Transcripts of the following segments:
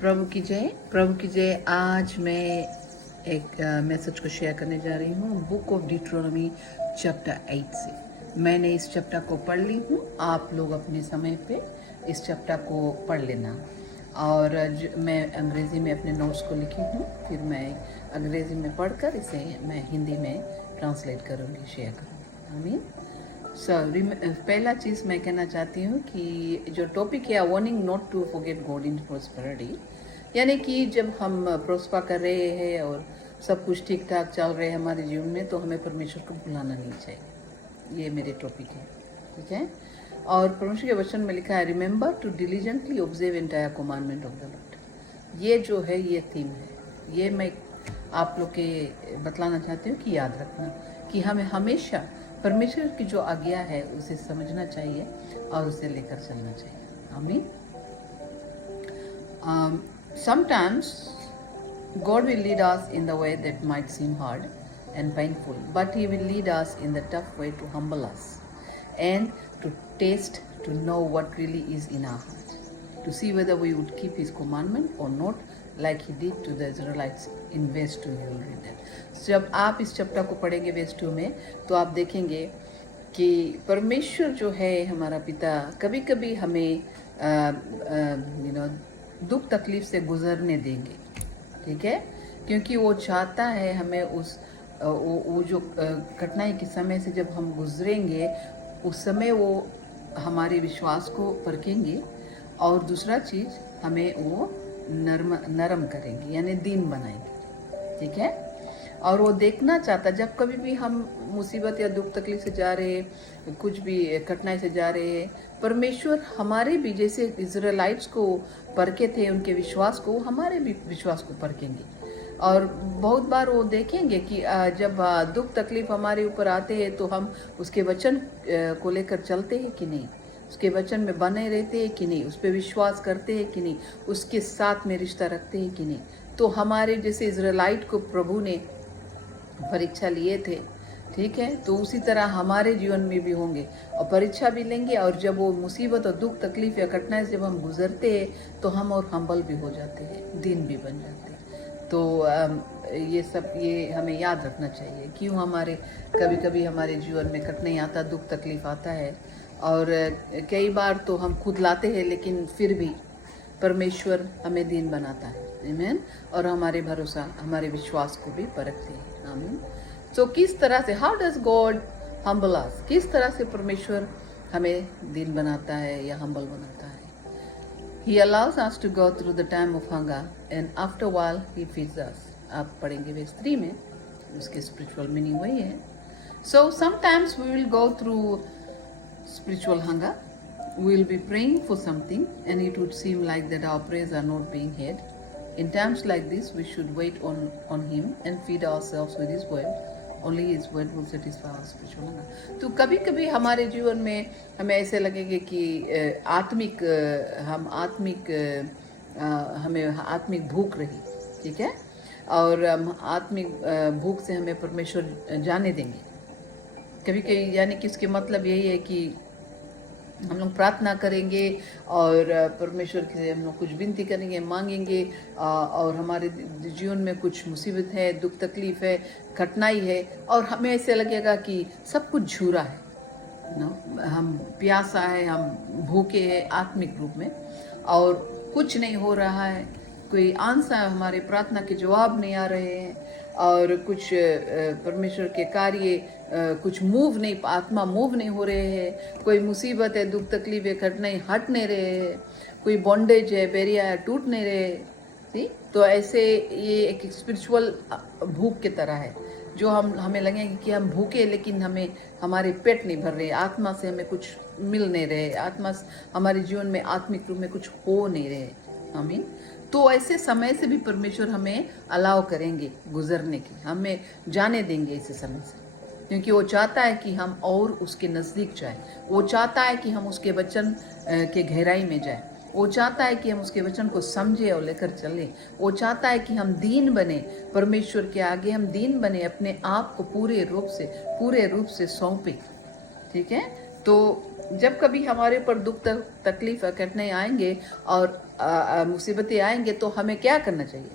प्रभु की जय, प्रभु की जय। आज मैं एक मैसेज को शेयर करने जा रही हूँ बुक ऑफ डिट्रोनॉमी चैप्टर 8 से। मैंने इस चैप्टर को पढ़ ली हूँ, आप लोग अपने समय पे इस चैप्टर को पढ़ लेना। और मैं अंग्रेज़ी में अपने नोट्स को लिखी हूँ, फिर मैं अंग्रेज़ी में पढ़कर इसे मैं हिंदी में ट्रांसलेट करूँगी, शेयर करूँगी। आमीन। पहला चीज़ मैं कहना चाहती हूँ कि जो टॉपिक है warning not to forget God in prosperity, यानी कि जब हम प्रोस्पर कर रहे हैं और सब कुछ ठीक ठाक चल रहे हैं हमारे जीवन में, तो हमें परमेश्वर को भुलाना नहीं चाहिए। ये मेरे टॉपिक है, ठीक है। और परमेश्वर के वचन में लिखा है, remember to diligently observe entire commandment of the Lord. ये जो है ये थीम है, ये मैं आप लोग के बतलाना चाहती हूँ कि याद रखना कि हमें हमेशा परमेश्वर की जो आज्ञा है उसे समझना चाहिए और उसे लेकर चलना चाहिए। आमीन। Sometimes God will lead us in the way that might seem hard and painful, but He will lead us in the tough way to humble us and to taste, to know what really is in our heart, to see whether we would keep His commandment or not, like He did to the Israelites in verse 2. You will read that. जब आप इस chapter को पढ़ेंगे verse 2 में, तो आप देखेंगे कि परमेश्वर जो है हमारा पिता कभी कभी हमें दुख तकलीफ से गुजरने देंगे, ठीक है, क्योंकि वो चाहता है हमें वो जो कठिनाई के समय से जब हम गुजरेंगे उस समय वो हमारे विश्वास को परखेंगे, और दूसरा चीज़ हमें वो नरम करेंगे, यानी दीन बनाएंगे, ठीक है। और वो देखना चाहता, जब कभी भी हम मुसीबत या दुख तकलीफ से जा रहे हैं, कुछ भी कठिनाई से जा रहे हैं, परमेश्वर हमारे भी जैसे इजराइलाइट्स को परखे थे उनके विश्वास को, हमारे भी विश्वास को परखेंगे। और बहुत बार वो देखेंगे कि जब दुख तकलीफ हमारे ऊपर आते हैं तो हम उसके वचन को लेकर चलते हैं कि नहीं, उसके वचन में बने रहते हैं कि नहीं, उस पर विश्वास करते हैं कि नहीं, उसके साथ में रिश्ता रखते हैं कि नहीं। तो हमारे जैसे इजराइलाइट को प्रभु ने परीक्षा लिए थे, ठीक है, तो उसी तरह हमारे जीवन में भी होंगे और परीक्षा भी लेंगे। और जब वो मुसीबत और दुख तकलीफ या कठिनाई से जब हम गुजरते हैं तो हम और हम्बल भी हो जाते हैं, दीन भी बन जाते हैं। तो ये हमें याद रखना चाहिए। क्यों हमारे कभी कभी हमारे जीवन में कठिनाई आता, दुख तकलीफ आता है, और कई बार तो हम खुद लाते हैं, लेकिन फिर भी परमेश्वर हमें दीन बनाता है, आमीन, और हमारे भरोसा हमारे विश्वास को भी परखते हैं, आमीन। तो किस तरह से, हाउ डज गॉड हम्बल अस, किस तरह से परमेश्वर हमें दीन बनाता है या हम्बल बनाता है। He allows us to go through the time of hunger and after a while he feeds us. आप पढ़ेंगे verse 3 में, उसके spiritual meaning वही है। So sometimes we will go through spiritual hunger. We will be praying for something and it would seem like that our prayers are not being heard. In times like this, we should wait on Him and feed ourselves with His word. Only His word will satisfy our spiritual hunger. तो कभी कभी हमारे जीवन में हमें ऐसे लगेगा कि हमें आत्मिक भूख रही, ठीक है, और आत्मिक भूख से हमें परमेश्वर जाने देंगे कभी कभी, यानी कि इसके मतलब यही है कि हम लोग प्रार्थना करेंगे और परमेश्वर से हम लोग कुछ विनती करेंगे, मांगेंगे, और हमारे जीवन में कुछ मुसीबत है, दुख तकलीफ है, कठिनाई है, और हमें ऐसे लगेगा कि सब कुछ झूरा है, हम प्यासा है, हम भूखे हैं आत्मिक रूप में, और कुछ नहीं हो रहा है, कोई आंसर हमारे प्रार्थना के जवाब नहीं आ रहे हैं, और कुछ परमेश्वर के कार्य कुछ आत्मा मूव नहीं हो रहे हैं, कोई मुसीबत है, दुख तकलीफ है, कठिनाई हट नहीं रहे हैं, कोई बॉन्डेज है, बैरियर है, टूट नहीं रहे, ठीक। तो ऐसे ये एक स्पिरिचुअल भूख की तरह है, जो हमें लगेगा कि हम भूखे, लेकिन हमारे पेट नहीं भर रहे, आत्मा से हमें कुछ मिल नहीं रहे, आत्मा हमारे जीवन में आत्मिक रूप में कुछ हो नहीं रहे, आमीन। तो ऐसे समय से भी परमेश्वर हमें अलाउ करेंगे गुजरने की, हमें जाने देंगे ऐसे समय से, क्योंकि वो चाहता है कि हम और उसके नज़दीक जाएं, वो चाहता है कि हम उसके वचन के गहराई में जाएं, वो चाहता है कि हम उसके वचन को समझे और लेकर चलें, वो चाहता है कि हम दीन बने परमेश्वर के आगे, हम दीन बने, अपने आप को पूरे रूप से सौंपें, ठीक है। तो जब कभी हमारे ऊपर दुख तकलीफ कठिनाई आएंगे और मुसीबतें आएंगे तो हमें क्या करना चाहिए?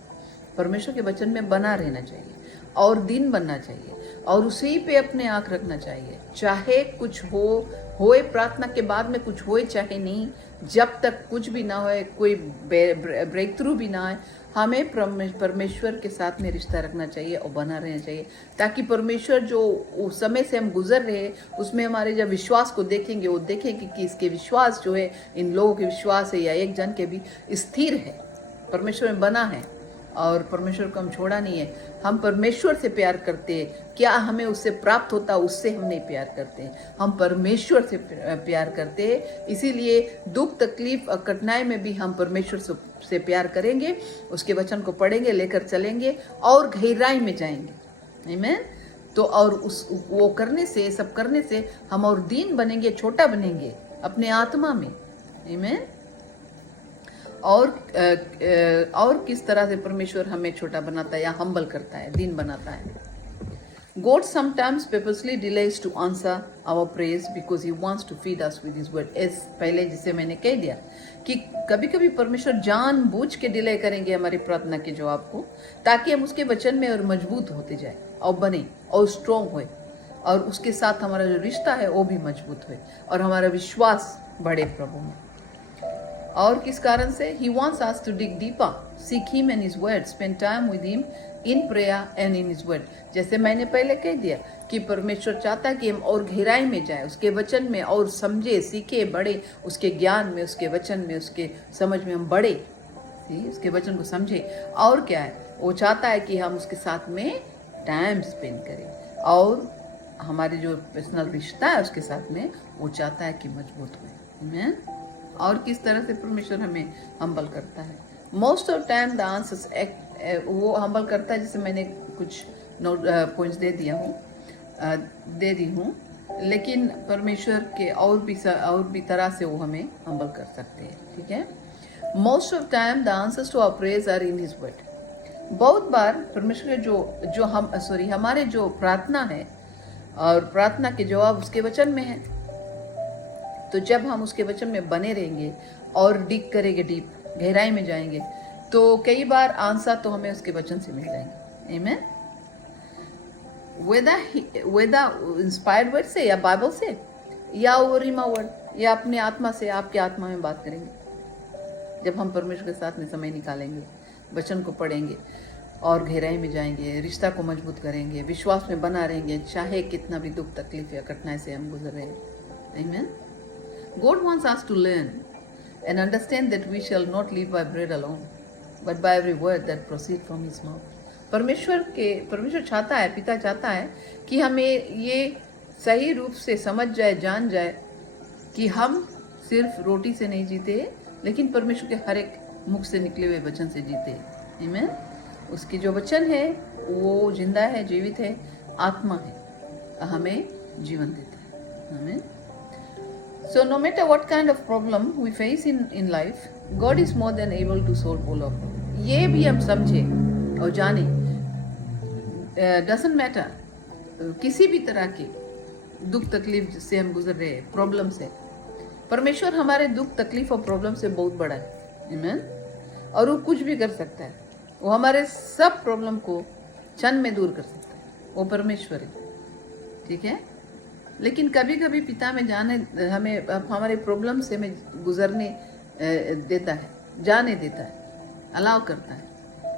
परमेश्वर के वचन में बना रहना चाहिए और दिन बनना चाहिए और उसी पे अपने आंख रखना चाहिए। चाहे कुछ होए प्रार्थना के बाद में कुछ होए चाहे नहीं, जब तक कुछ भी ना होए, कोई ब्रेक थ्रू भी ना आए, हमें परमेश्वर के साथ में रिश्ता रखना चाहिए और बना रहना चाहिए, ताकि परमेश्वर जो उस समय से हम गुजर रहे हैं उसमें हमारे जब विश्वास को देखेंगे, वो देखेंगे कि इसके विश्वास जो है, इन लोगों के विश्वास है या एक जन के भी स्थिर है, परमेश्वर में बना है और परमेश्वर को हम छोड़ा नहीं है। हम परमेश्वर से प्यार करते हैं, क्या हमें उससे प्राप्त होता उससे हम नहीं प्यार करते हैं, हम परमेश्वर से प्यार करते हैं। इसीलिए दुख तकलीफ और कठिनाई में भी हम परमेश्वर से प्यार करेंगे, उसके वचन को पढ़ेंगे, लेकर चलेंगे और गहराई में जाएंगे। आमीन। तो और उस वो करने से, सब करने से हम और दीन बनेंगे, छोटा बनेंगे अपने आत्मा में। आमीन। और किस तरह से परमेश्वर हमें छोटा बनाता है या हम्बल करता है, दीन बनाता है। God sometimes purposely delays to answer our prayers because He wants to feed us with His word. इस पहले जिसे मैंने कह दिया कि कभी कभी परमेश्वर जानबूझ के डिले करेंगे हमारी प्रार्थना के जवाब को, ताकि हम उसके वचन में और मजबूत होते जाए और बने और स्ट्रोंग होए और उसके साथ हमारा जो रिश्ता है वो भी मजबूत होए और हमारा विश्वास बढ़े प्रभु में। और किस कारण से? He wants us to dig deeper, seek Him and His word, spend time with Him in prayer and in His word. जैसे मैंने पहले कह दिया कि परमेश्वर चाहता है कि हम और गहराई में जाए उसके वचन में और समझे, सीखे, बढ़े उसके ज्ञान में, उसके वचन में, उसके समझ में हम बढ़े, उसके वचन को समझे। और क्या है? वो चाहता है कि हम उसके साथ में टाइम स्पेंड करें और हमारे जो पर्सनल रिश्ता है उसके साथ में वो चाहता है कि मजबूत हुए। और किस तरह से परमेश्वर हमें हम्बल करता है? Most of time the answers, वो हम्बल करता है, जैसे मैंने कुछ नोट पॉइंट्स दे दी हूँ, लेकिन परमेश्वर के और भी तरह से वो हमें हम्बल कर सकते हैं। ठीक है। Most of time the answers to our prayers are in his word. बहुत बार परमेश्वर के हमारे जो प्रार्थना है और प्रार्थना के जवाब उसके वचन में है। तो जब हम उसके वचन में बने रहेंगे और डिग करेंगे, डीप गहराई में जाएंगे, तो कई बार आंसर तो हमें उसके वचन से मिल जाएंगे। आमीन। वेदर इंस्पायर्ड वर्ड से या बाइबल से या ओरिमा वर्ड या अपने आत्मा से, आपके आत्मा में बात करेंगे। जब हम परमेश्वर के साथ में समय निकालेंगे, वचन को पढ़ेंगे और गहराई में जाएंगे, रिश्ता को मजबूत करेंगे, विश्वास में बना रहेंगे, चाहे कितना भी दुख तकलीफ या कठिनाई से हम गुजर रहे हैं। आमीन। God wants us to learn and understand that we shall not live by bread alone, but by every word that proceeds from His mouth. परमेश्वर चाहता है, पिता चाहता है कि हमें ये सही रूप से समझ जाए, जान जाए कि हम सिर्फ रोटी से नहीं जीते, लेकिन परमेश्वर के हर एक मुख से निकले हुए वचन से जीते। आमीन। उसकी जो वचन है वो जिंदा है, जीवित है, आत्मा है, हमें जीवन देता है। आमीन। So no matter what kind of problem we face in life, God is more than able to solve all of them. ये भी हम समझे और जाने, doesn't matter किसी भी तरह के दुख तकलीफ से हम गुजर रहे हैं, प्रॉब्लम से, परमेश्वर हमारे दुख तकलीफ और प्रॉब्लम से बहुत बड़ा है। आमीन। और वो कुछ भी कर सकता है, वो हमारे सब प्रॉब्लम को क्षण में दूर कर सकता है, वो परमेश्वर है। ठीक है। लेकिन कभी कभी पिता में हमें हमारे प्रॉब्लम से हमें गुजरने देता है, जाने देता है, अलाउ करता है,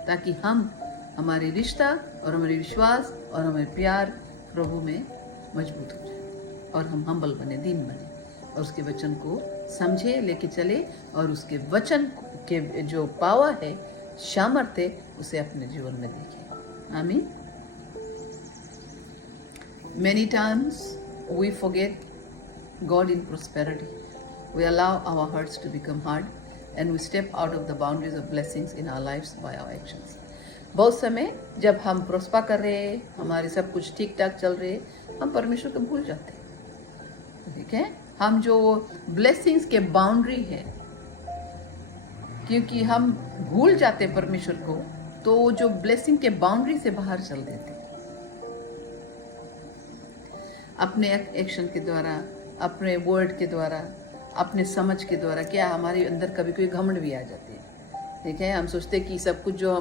ताकि हम हमारे रिश्ता और हमारे विश्वास और हमारे प्यार प्रभु में मजबूत हो जाए और हम हम्बल बने, दीन बने और उसके वचन को समझे, लेके चले और उसके वचन के जो पावर है, सामर्थ्य है, उसे अपने जीवन में देखें। आमीन। Many times we forget God in prosperity. We allow our hearts to become hard and we step out of the boundaries of blessings in our lives by our actions. बहुत समय जब हम प्रोस्पर कर रहे हैं, हमारे सब कुछ ठीक ठाक चल रहे हैं, हम परमेश्वर को भूल जाते हैं। ठीक है। हम जो ब्लेसिंग्स के बाउंड्री है, क्योंकि हम भूल जाते हैं परमेश्वर को, तो वो जो ब्लेसिंग के बाउंड्री से बाहर चल देते हैं अपने एक्शन के द्वारा, अपने वर्ड के द्वारा, अपने समझ के द्वारा। क्या हमारे अंदर कभी कोई घमंड भी आ जाती है, ठीक है। हम सोचते कि सब कुछ जो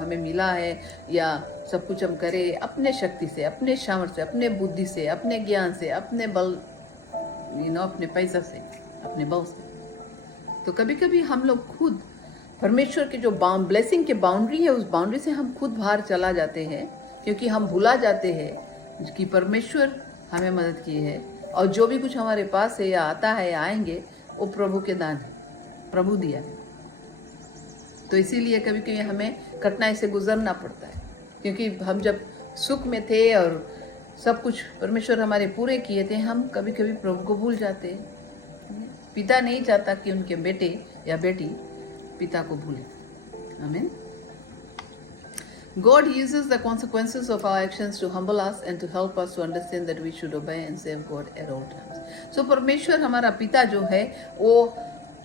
हमें मिला है या सब कुछ हम करें अपने शक्ति से, अपने सामर्थ्य से, अपने बुद्धि से, अपने ज्ञान से, अपने बल, अपने पैसा से, अपने बल से। तो कभी कभी हम लोग खुद परमेश्वर के जो ब्लेसिंग के बाउंड्री है, उस बाउंड्री से हम खुद बाहर चला जाते हैं, क्योंकि हम भुला जाते हैं कि परमेश्वर हमें मदद की है, और जो भी कुछ हमारे पास है या आता है या आएंगे वो प्रभु के दान है, प्रभु दिया है। तो इसीलिए कभी कभी हमें कठिनाई से गुजरना पड़ता है, क्योंकि हम जब सुख में थे और सब कुछ परमेश्वर हमारे पूरे किए थे, हम कभी कभी प्रभु को भूल जाते हैं। पिता नहीं चाहता कि उनके बेटे या बेटी पिता को भूले। आमीन। God uses the consequences of our actions to humble us and to help us to understand that we should obey and serve God at all times. So परमेश्वर हमारा पिता जो है, वो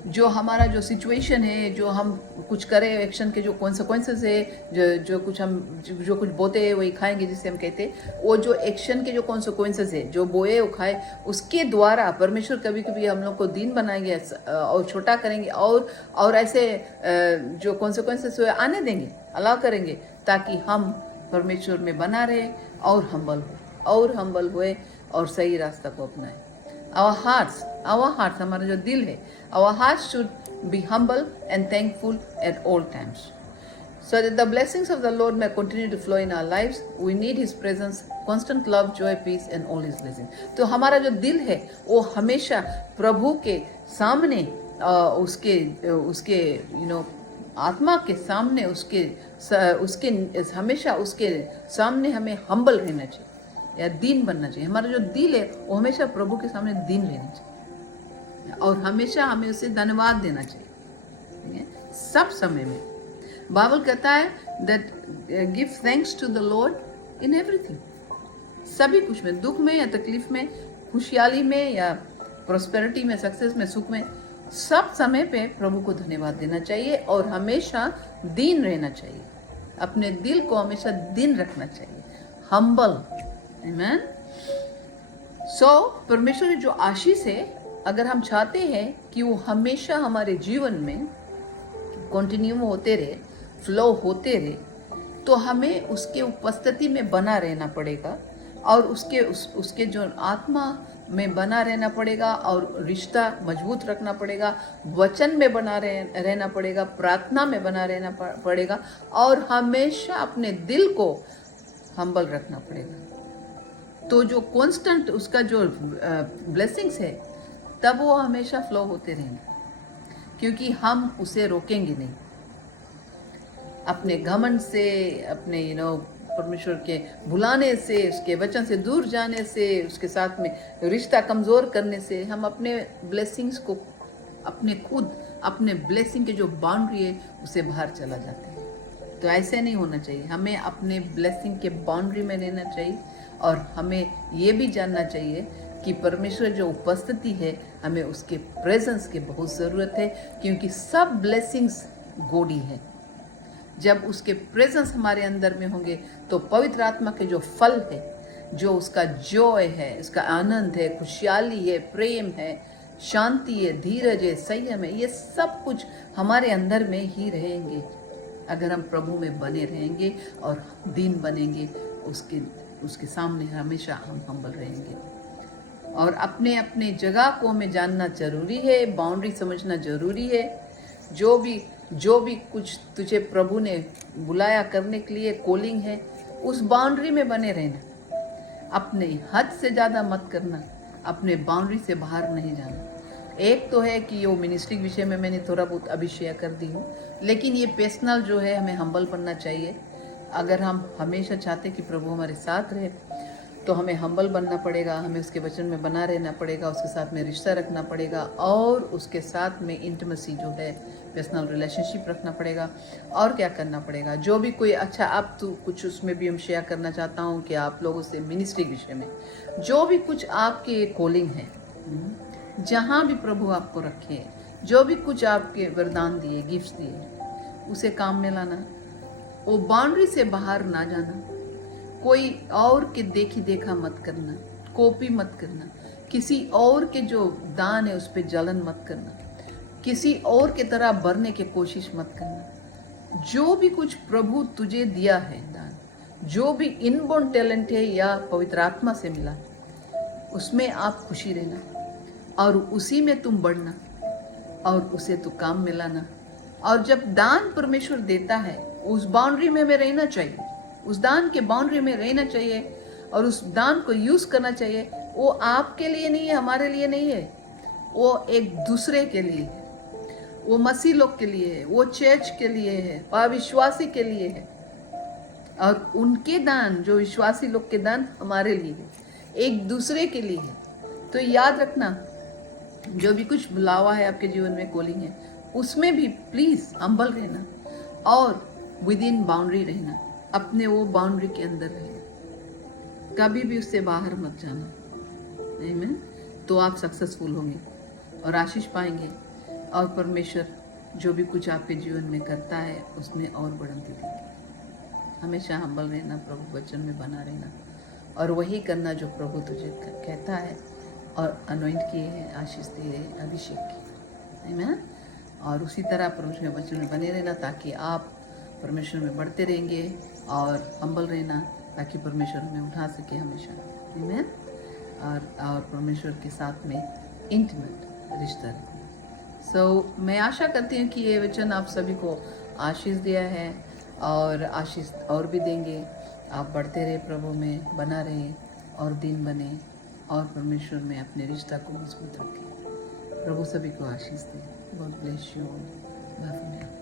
जो हमारा जो सिचुएशन है, जो हम कुछ करें, एक्शन के जो कॉन्सिक्वेंसेस है, जो कुछ बोते हैं वही खाएंगे, जिसे हम कहते हैं, वो जो एक्शन के जो कॉन्सिक्वेंसेस है, जो बोए वो खाए, उसके द्वारा परमेश्वर कभी कभी हम लोग को दीन बनाएंगे और छोटा करेंगे, और ऐसे जो कॉन्सिक्वेंसेस है आने देंगे, अलाउ करेंगे, ताकि हम परमेश्वर में बना रहे और हम्बल हुए और सही रास्ता को अपनाएं। Our hearts, हमारा जो दिल है, our hearts should be humble and thankful at all times, so that the blessings of the Lord may continue to flow in our lives. We need His presence, constant love, joy, peace, and all His blessings. तो हमारा जो दिल है वो हमेशा प्रभु के सामने, उसके आत्मा के सामने, उसके हमेशा उसके सामने हमें हम्बल रहना चाहिए या दीन बनना चाहिए। हमारा जो दिल है वो हमेशा प्रभु के सामने दीन रहना चाहिए, और हमेशा हमें उसे धन्यवाद देना चाहिए सब समय में। बाइबल कहता है that give thanks to the Lord in everything, सभी कुछ में, दुख में या तकलीफ में, खुशहाली में या प्रोस्पेरिटी में, सक्सेस में, सुख में, सब समय पे प्रभु को धन्यवाद देना चाहिए और हमेशा दीन रहना चाहिए। अपने दिल को हमेशा दीन रखना चाहिए, हम्बल। आमीन। सो परमेश्वर की जो आशीष है, अगर हम चाहते हैं कि वो हमेशा हमारे जीवन में कंटिन्यू होते रहे, फ्लो होते रहे, तो हमें उसके उपस्थिति में बना रहना पड़ेगा, और उसके जो आत्मा में बना रहना पड़ेगा, और रिश्ता मजबूत रखना पड़ेगा, वचन में बना रहना पड़ेगा, प्रार्थना में बना रहना पड़ेगा, और हमेशा अपने दिल को हम्बल रखना पड़ेगा। तो जो कांस्टेंट उसका जो ब्लेसिंग्स है, तब वो हमेशा फ्लो होते रहेंगे, क्योंकि हम उसे रोकेंगे नहीं। अपने घमंड से, अपने परमेश्वर के भुलाने से, उसके वचन से दूर जाने से, उसके साथ में रिश्ता कमज़ोर करने से, हम अपने ब्लेसिंग्स को, अपने ब्लेसिंग के जो बाउंड्री है उसे बाहर चला जाते हैं। तो ऐसे नहीं होना चाहिए। हमें अपने ब्लेसिंग के बाउंड्री में रहना चाहिए, और हमें ये भी जानना चाहिए कि परमेश्वर जो उपस्थिति है, हमें उसके प्रेजेंस की बहुत ज़रूरत है, क्योंकि सब ब्लेसिंग्स गॉडी है। जब उसके प्रेजेंस हमारे अंदर में होंगे तो पवित्र आत्मा के जो फल है, जो उसका जॉय है, उसका आनंद है, खुशहाली है, प्रेम है, शांति है, धीरज है, संयम है, ये सब कुछ हमारे अंदर में ही रहेंगे अगर हम प्रभु में बने रहेंगे और दीन बनेंगे। उसके सामने हमेशा हम हम्बल रहेंगे, और अपने अपने जगह को हमें जानना जरूरी है, बाउंड्री समझना जरूरी है। जो भी कुछ तुझे प्रभु ने बुलाया करने के लिए, कॉलिंग है, उस बाउंड्री में बने रहना। अपने हद से ज़्यादा मत करना, अपने बाउंड्री से बाहर नहीं जाना। एक तो है कि वो मिनिस्ट्री के विषय में मैंने थोड़ा बहुत अभी शेयर कर दी हूँ, लेकिन ये पर्सनल जो है, हमें हम्बल बनना चाहिए। अगर हम हमेशा चाहते कि प्रभु हमारे साथ रहे, तो हमें हम्बल बनना पड़ेगा, हमें उसके वचन में बना रहना पड़ेगा, उसके साथ में रिश्ता रखना पड़ेगा, और उसके साथ में इंटीमेसी जो है, पर्सनल रिलेशनशिप रखना पड़ेगा। और क्या करना पड़ेगा, जो भी कोई अच्छा, आप तो कुछ उसमें भी हम शेयर करना चाहता हूँ कि आप लोगों से मिनिस्ट्री के विषय में जो भी कुछ आपके कॉलिंग है, जहाँ भी प्रभु आपको रखे, जो भी कुछ आपके वरदान दिए, गिफ्ट्स दिए, उसे काम में लाना। वो बाउंड्री से बाहर ना जाना, कोई और के देखी देखा मत करना, कॉपी मत करना, किसी और के जो दान है उस पर जलन मत करना, किसी और के तरह बढ़ने की कोशिश मत करना। जो भी कुछ प्रभु तुझे दिया है दान, जो भी इनबोर्न टैलेंट है या पवित्र आत्मा से मिला, उसमें आप खुशी रहना और उसी में तुम बढ़ना और उसे तो काम में लाना। और जब दान परमेश्वर देता है उस बाउंड्री में रहना चाहिए, उस दान के बाउंड्री में रहना चाहिए और उस दान को यूज करना चाहिए। वो आपके लिए नहीं है, हमारे लिए नहीं है, वो एक दूसरे के लिए है, वो मसीह लोग के लिए है, वो चर्च के लिए है, अविश्वासी के लिए है। और उनके दान, जो विश्वासी लोग के दान हमारे लिए है, एक दूसरे के लिए है। तो याद रखना, जो भी कुछ बुलावा है आपके जीवन में, कॉलिंग है, उसमें भी प्लीज हम्बल रहना और विद इन बाउंड्री रहना, अपने वो बाउंड्री के अंदर रहना, कभी भी उससे बाहर मत जाना। आमीन। तो आप सक्सेसफुल होंगे और आशीष पाएंगे और परमेश्वर जो भी कुछ आपके जीवन में करता है उसमें और बढ़ंती देंगे। हमेशा हम्बल रहना, प्रभु वचन में बना रहना और वही करना जो प्रभु तुझे कहता है और अनॉइंट किए हैं, आशीष दिए हैं, अभिषेक किए। आमीन। और उसी तरह परमेश्वर के वचन में बने रहना ताकि आप परमेश्वर में बढ़ते रहेंगे और हम्बल रहना ताकि परमेश्वर हमें उठा सके हमेशा। आमीन। और परमेश्वर के साथ में इंटीमेट रिश्ता रखें। सो मैं आशा करती हूँ कि ये वचन आप सभी को आशीष दिया है और आशीष और भी देंगे। आप बढ़ते रहे, प्रभु में बना रहे और दिन बने और परमेश्वर में अपने रिश्ता को मजबूत रखें। प्रभु सभी को आशीष दे। God bless you all.